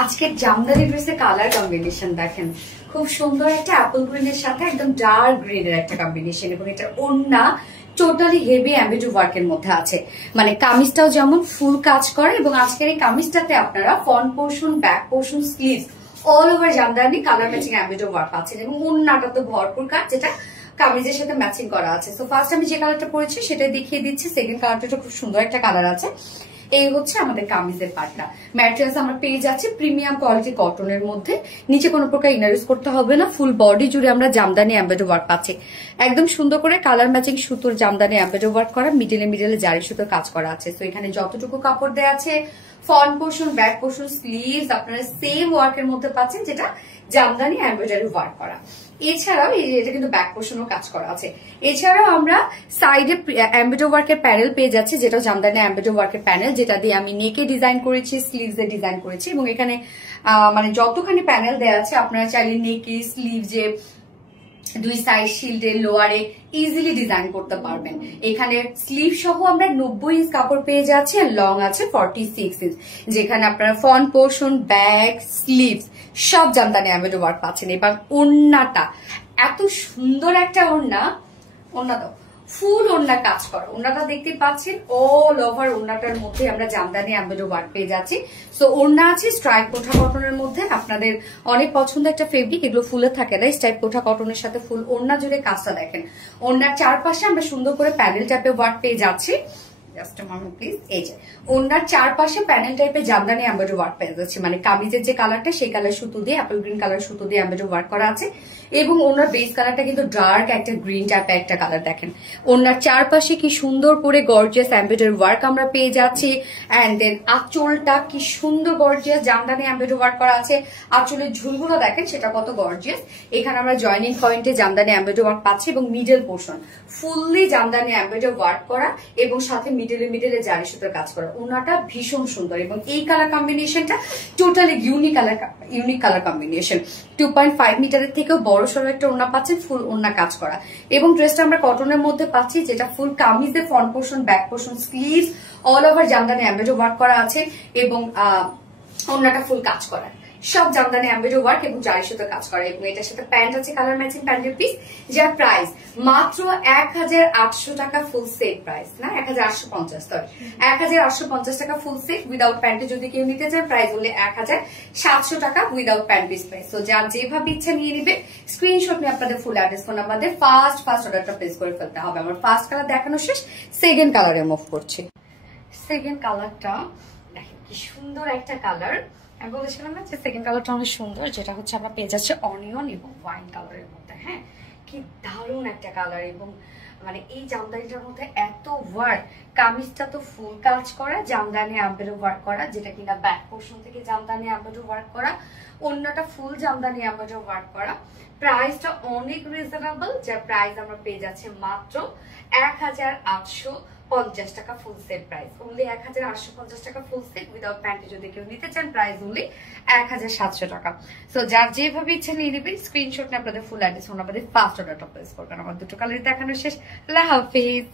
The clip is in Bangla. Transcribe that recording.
আজকের জামদানি ড্রেসের কালার কম্বিনেশন দেখেন, খুব সুন্দর একটা অ্যাপল গ্রিনের সাথে একদম ডার্ক গ্রিনের একটা কম্বিনেশন, এবং এটা ওড়না টোটালি হেভি অ্যাম্বিড ওয়ার্কের মধ্যে আছে। মানে কামিজটাও যেমন ফুল কাজ করে, এবং আজকের এই কামিজটাতে আপনারা front portion, back portion, sleeves all over jamdani colour matching embroidery work পাচ্ছেন, এবং ওড়নাটা তো ভরপুর কাজ, যেটা কামিজের সাথে ম্যাচিং করা আছে। সো ফার্স্ট আমি যে কালারটা পরেছি সেটাই দেখিয়ে দিচ্ছি। সেকেন্ড কালারটা খুব সুন্দর একটা কালার আছে। এই হচ্ছে আমাদের কামিজের পার্টটা। ম্যাটেরিয়ালস আমরা পেয়ে যাচ্ছি প্রিমিয়াম কোয়ালিটি কটনের মধ্যে, নিচে কোনো প্রকার ইনার ইউজ করতে হবে না। ফুল বডি জুড়ে আমরা জামদানি এমব্রয়ডারি ওয়ার্ক পাচ্ছি, একদম সুন্দর করে কালার ম্যাচিং সুতোর জামদানি এমব্রয়ডারি ওয়ার্ক করা, মিডলে জারি সুতোর কাজ করা আছে। তো এখানে যতটুকু কাপড় দেওয়া আছে, front portion, back portion, sleeves আপনারা সেম ওয়ার্কের মধ্যে পাচ্ছেন, যেটা জামদানি এমব্রয়ডারি ওয়ার্ক করা। এছাড়াও এই যে এটা কিন্তু ব্যাক পোর্শনও কাজ করা আছে। এছাড়াও আমরা সাইডে এমব্রয়ডারি ওয়ার্কের প্যানেল পেয়ে যাচ্ছি, যেটা জামদানি এমব্রয়ডারি ওয়ার্কের প্যানেল, যেটা দিয়ে আমি নেকে ডিজাইন করেছি, স্লিভস এ ডিজাইন করেছি, এবং এখানে মানে যতখানি প্যানেল দেওয়া আছে আপনারা চাইলে নেকে, স্লিভসে, দুই সাইড শিল্ডে, লোয়ারে ইজিলি ডিজাইন করতে পারবেন। এখানে স্লিভ সহ আমরা 90 ইঞ্চ কাপড় পেয়ে যাচ্ছি, আর লং আছে 46 ইঞ্চ, যেখানে আপনারা ফ্রন্ট পোর্শন, ব্যাক, স্লিভস সব জামদানি এমব্রয়ডারি ওয়ার্ক পাচ্ছেন। এবার ওড়নাটা এত সুন্দর একটা ওড়না তো ফুল ওড়না কাজ করা, ওড়নাটা দেখতে পাচ্ছেন অল ওভার ওড়নাটার মধ্যে আমরা জামদানি এমব্রয়ডারি ওয়ার্ক পেয়ে যাচ্ছি। সো ওড়না আছে স্ট্রাইপ কোঠা কটনের মধ্যে, আপনাদের অনেক পছন্দ একটা ফেব্রিক, এগুলো ফুলে থাকে না, স্ট্রাইপ কোঠা কটনের সাথে ফুল ওড়না জুড়ে কাজটা দেখেন। ওড়নার চারপাশে আমরা সুন্দর করে প্যানেল টাইপের ওয়ার্ক পেয়ে যাচ্ছি। Just a moment please. এই যে ওড়নার চারপাশে প্যানেল টাইপের জামদানি এমব্রয়ডারি ওয়ার্ক পেয়ে যাচ্ছে, মানে কামিজের যে কালারটা সেই কালার সুতো দিয়ে, অ্যাপল গ্রিন কালার সুতো দিয়ে এমব্রয়ডারি ওয়ার্ক করা আছে, এবং ওনার বেস কালারটা কিন্তু ডার্ক একটা গ্রিন টাইপের একটা কালার দেখেন। ওনার চারপাশে কি সুন্দর করে গর্জিয়াস এমব্রয়ডারি ওয়ার্ক আমরা পেয়ে যাচ্ছি। অ্যান্ড দেন আঁচলটা কি সুন্দর গর্জিয়াস জামদানি এমব্রয়ডারি ওয়ার্ক করা আছে। আঁচলের ঝুলগুলো দেখেন সেটা কত গর্জিয়াস। এখানে আমরা জয়েনিং পয়েন্টে জামদানি এমব্রয়ডারি ওয়ার্ক পাচ্ছি, এবং middle portion fully Jamdani embroidery work করা, এবং সাথে মিডলে জারি সুতোর কাজ করা। ওনাটা ভীষণ সুন্দর, এবং এই কালার কম্বিনেশনটা টোটালি ইউনিক কালার কম্বিনেশন। 2.5 মিটারের থেকেও বড় সড়ো একটা ওড়না পাচ্ছেন, ফুল ওড়না কাজ করা, এবং ড্রেসটা আমরা কটনের মধ্যে পাচ্ছি, যেটা ফুল কামিজের front portion, back portion, sleeves all over Jamdani embroidery work করা আছে, এবং ওড়নাটা ফুল কাজ করা, সব জামদানি এমব্রয়ডারি ওয়ার্ক এবং জারি সুতো কাজ করা। এবং এটার সাথে প্যান্ট আছে কালার ম্যাচিং প্যান্টের পিস, যার প্রাইস মাত্র 1800 টাকা ফুল সেট প্রাইস, না 1850, সরি 1850 টাকা ফুল সেট উইদাউট প্যান্টে। যদি কেউ নিতে চান প্রাইস হলে 1700 টাকা উইদাউট প্যান্ট পিস প্রাইস। তো যার যেভাবে ইচ্ছা নিয়ে নিবে, স্ক্রিনশট নিয়ে আপনাদের ফুল অ্যাড্রেস ফোন নাম্বার দিয়ে ফার্স্ট অর্ডারটা প্লেস করে ফেলতে হবে। আমার ফার্স্ট কালার দেখানো শেষ, সেকেন্ড কালারে মুভ করছি। সেকেন্ড কালারটা দেখেন কি সুন্দর একটা কালার। আমি বলেছিলাম না যে সেকেন্ড কালারটা অনেক সুন্দর, যেটা হচ্ছে আমরা পেয়ে যাচ্ছি অনিয়ন এবং ওয়াইন কালারের মধ্যে। হ্যাঁ, কি দারুণ একটা কালার, এবং মানে এই জামদানিটার মধ্যে এত ওয়ার্ক। কামিজটা তো ফুল কাজ করা, জামদানি এমব্রয়ডারি ওয়ার্ক করা, যেটা কিনা ব্যাক পোর্শন থেকে জামদানি এমব্রয়ডারি ওয়ার্ক করা, ওড়নাটা ফুল জামদানি এমব্রয়ডারি ওয়ার্ক করা। প্রাইসটা অনেক রিজনেবল, যার প্রাইস আমরা পেয়ে যাচ্ছি মাত্র 1850 টাকা ফুল সেট প্রাইস। অনলি 1850 টাকা ফুল সেট উইদাউট প্যান্টে। যদি কেউ নিতে চান প্রাইস অনলি 1700 টাকা। সো যার যেভাবে ইচ্ছা নিয়ে নেবেন, স্ক্রিনশট নিয়ে আপনাদের ফুল অ্যাড্রেস ফোন নাম্বার দিয়ে ফার্স্ট অর্ডারটা প্লেস করবেন। আমার দুটো কালার দেখানো শেষ। আল্লাহ হাফেজ।